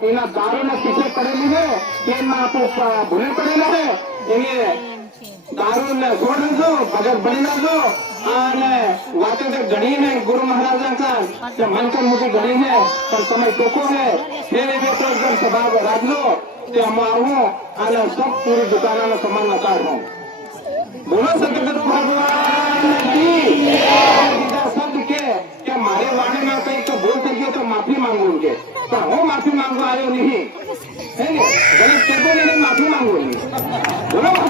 એના દારૂના પીછે પડેલી છે કે એમાં આપણું ભૂલે પડેલા છે એને દારૂ ને છોડી દો ભગત બની નાખો અને વાતે તો ઘણી ને ગુરુ મહારાજ का मंचन मुझे घड़ी है पर समय टोको है मेरे बेटो जब स्वभाव राज लो ते हूँ અને सब पूरी दुकान सामान नकार हूँ बोलो सतगुरु भगवान की शब्द के मारे वाणी में कहीं तो बोल सके तो माफी मांगू उनके पर હું માફી માંગવા આવ્યો નહીં है ने गलत कहते नहीं माफी मांगू नहीं बोलो बोलो